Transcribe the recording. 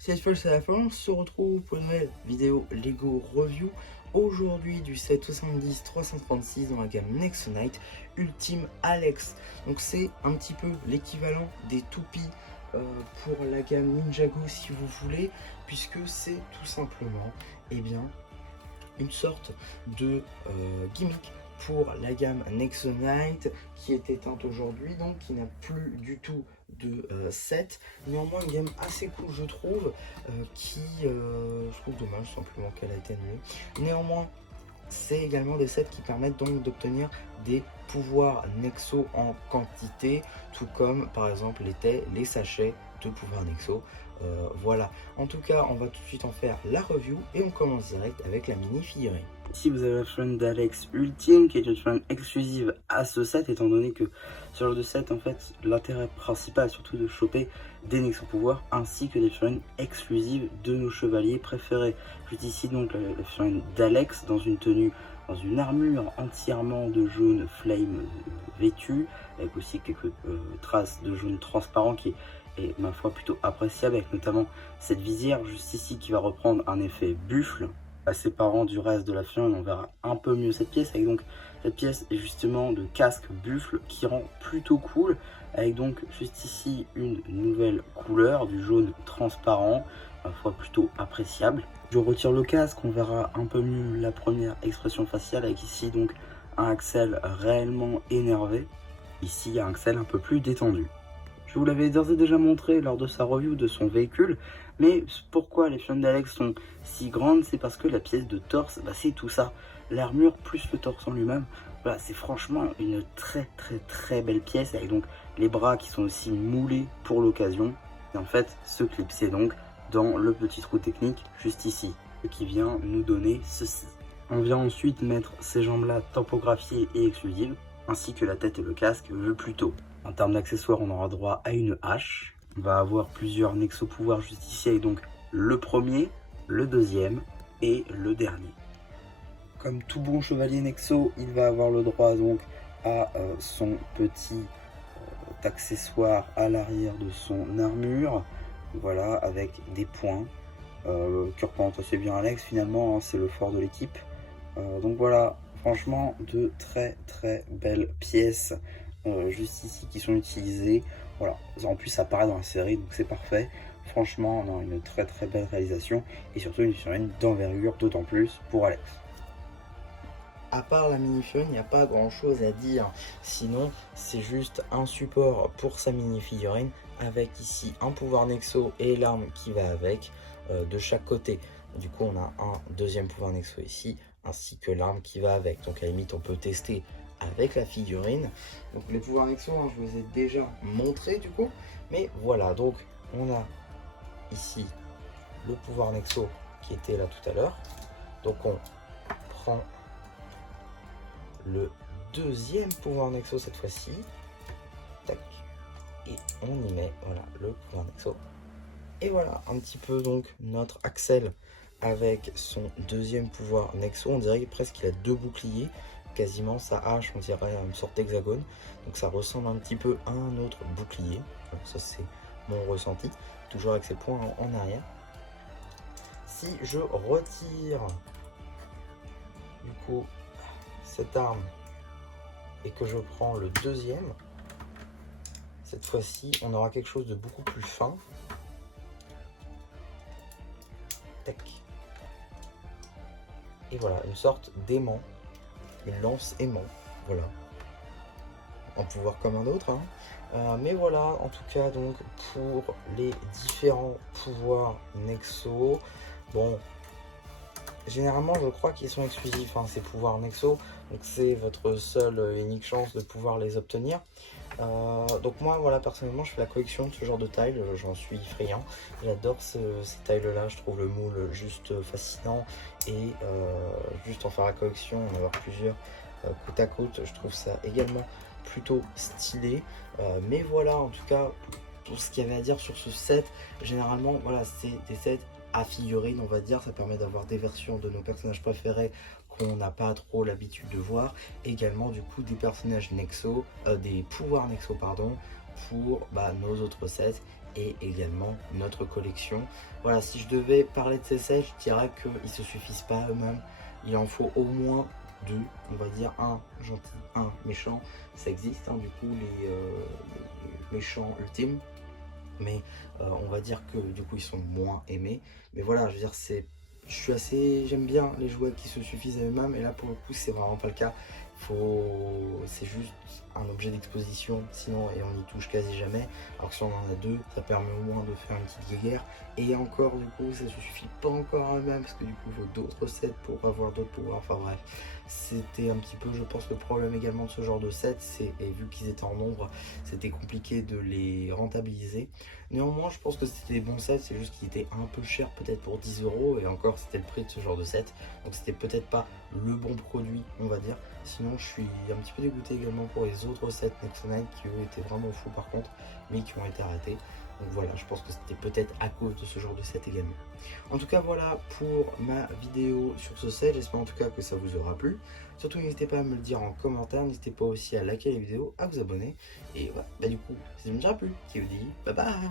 Cette fois c'est la fin, on se retrouve pour une nouvelle vidéo Lego Review. Aujourd'hui du set 70 336 dans la gamme Nexonite Ultime Alex. Donc c'est un petit peu l'équivalent des toupies pour la gamme Ninjago si vous voulez, puisque c'est tout simplement une sorte de gimmick pour la gamme Nexonite qui est éteinte aujourd'hui, donc qui n'a plus du tout de set. Néanmoins une gamme assez cool je trouve, je trouve dommage simplement qu'elle a été annulée. Néanmoins c'est également des sets qui permettent donc d'obtenir des pouvoirs Nexo en quantité, tout comme par exemple l'étaient les sachets de pouvoirs Nexo. Voilà, en tout cas on va tout de suite en faire la review et on commence direct avec la mini figurine. Ici vous avez la figurine d'Alex Ultime qui est une figurine exclusive à ce set, étant donné que ce genre de set en fait l'intérêt principal est surtout de choper des Nexo pouvoirs ainsi que des figurines exclusives de nos chevaliers préférés. Juste ici donc la figurine d'Alex dans une tenue, dans une armure entièrement de jaune flame vêtue, avec aussi quelques traces de jaune transparent qui est ma foi plutôt appréciable, avec notamment cette visière juste ici qui va reprendre un effet buffle, séparant du reste de la figurine. On verra un peu mieux cette pièce, avec donc cette pièce est justement de casque buffle qui rend plutôt cool, avec donc juste ici une nouvelle couleur du jaune transparent, ma foi plutôt appréciable. Je retire le casque, on verra un peu mieux la première expression faciale, avec ici donc un Axel réellement énervé, ici un Axel un peu plus détendu. Je vous l'avais d'ores et déjà montré lors de sa review de son véhicule, mais pourquoi les figurines d'Alex sont si grandes, c'est parce que la pièce de torse, c'est tout ça. L'armure plus le torse en lui-même, voilà, c'est franchement une très belle pièce, avec donc les bras qui sont aussi moulés pour l'occasion, et en fait se clipser donc dans le petit trou technique juste ici, qui vient nous donner ceci. On vient ensuite mettre ces jambes-là tampographiées et exclusives, ainsi que la tête et le casque le plus tôt. En termes d'accessoires, on aura droit à une hache. On va avoir plusieurs Nexo pouvoirs juste ici, avec donc le premier, le deuxième et le dernier. Comme tout bon chevalier Nexo, il va avoir le droit donc à son petit accessoire à l'arrière de son armure. Voilà, avec des points qui représentent assez bien Alex finalement, hein, c'est le fort de l'équipe. Donc voilà, franchement de très belles pièces juste ici qui sont utilisées. Voilà, en plus ça apparaît dans la série, donc c'est parfait. Franchement, on a une très belle réalisation et surtout une figurine d'envergure, d'autant plus pour Alex. À part la mini figurine, il n'y a pas grand chose à dire, sinon c'est juste un support pour sa mini figurine avec ici un pouvoir Nexo et l'arme qui va avec de chaque côté. Du coup on a un deuxième pouvoir Nexo ici ainsi que l'arme qui va avec, donc à la limite on peut tester avec la figurine. Donc les pouvoirs Nexo, hein, je vous ai déjà montré du coup, mais voilà, donc on a ici le pouvoir Nexo qui était là tout à l'heure. Donc on prend le deuxième pouvoir Nexo cette fois-ci, tac, et on y met, voilà, le pouvoir Nexo. Et voilà un petit peu donc notre Axel avec son deuxième pouvoir Nexo. On dirait presque qu'il a deux boucliers, quasiment sa hache on dirait une sorte d'hexagone, donc ça ressemble un petit peu à un autre bouclier. Alors ça c'est mon ressenti, toujours avec ses points en arrière. Si je retire du coup cette arme et que je prends le deuxième, cette fois-ci on aura quelque chose de beaucoup plus fin. Tac. Et voilà, une sorte d'aimant, une lance aimant, voilà. Un pouvoir comme un autre, hein. Mais voilà, en tout cas donc pour les différents pouvoirs Nexo, bon, généralement je crois qu'ils sont exclusifs, hein, ces pouvoirs Nexo, donc c'est votre seule et unique chance de pouvoir les obtenir. Donc moi voilà, personnellement je fais la collection de ce genre de tiles, j'en suis friand, j'adore ces tiles là, je trouve le moule juste fascinant, et juste en faire la collection, en avoir plusieurs côte à côte, je trouve ça également plutôt stylé. Mais voilà, en tout cas tout ce qu'il y avait à dire sur ce set, généralement voilà, c'est des sets à figurines, on va dire, ça permet d'avoir des versions de nos personnages préférés qu'on n'a pas trop l'habitude de voir. Également du coup des personnages Nexo, des pouvoirs Nexo pardon, pour nos autres sets et également notre collection. Voilà, si je devais parler de ces sets, je dirais qu'ils se suffisent pas eux-mêmes. Il en faut au moins deux, on va dire un gentil, un méchant. Ça existe, hein, du coup, les méchants ultimes. Mais on va dire que du coup ils sont moins aimés. Mais voilà, je veux dire, j'aime bien les jouets qui se suffisent à eux-mêmes, et là pour le coup c'est vraiment pas le cas. C'est juste un objet d'exposition, sinon, et on n'y touche quasi jamais. Alors que si on en a deux, ça permet au moins de faire une petite guéguerre. Et encore, du coup, ça se suffit pas encore à eux-mêmes, parce que du coup il faut d'autres sets pour avoir d'autres pouvoirs. Enfin bref, c'était un petit peu, je pense, le problème également de ce genre de set. Et vu qu'ils étaient en nombre, c'était compliqué de les rentabiliser. Néanmoins, je pense que c'était des bons sets, c'est juste qu'ils étaient un peu chers, peut-être pour 10 euros, et encore c'était le prix de ce genre de set, donc c'était peut-être pas le bon produit, on va dire. Sinon, je suis un petit peu dégoûté également pour les autres sets Nexonite qui eux étaient vraiment fous par contre, mais qui ont été arrêtés. Donc voilà, je pense que c'était peut-être à cause de ce genre de set également. En tout cas, voilà pour ma vidéo sur ce set. J'espère en tout cas que ça vous aura plu. Surtout, n'hésitez pas à me le dire en commentaire. N'hésitez pas aussi à liker la vidéo, à vous abonner. Et voilà, du coup, si ça ne vous a plu, qui vous dit bye bye.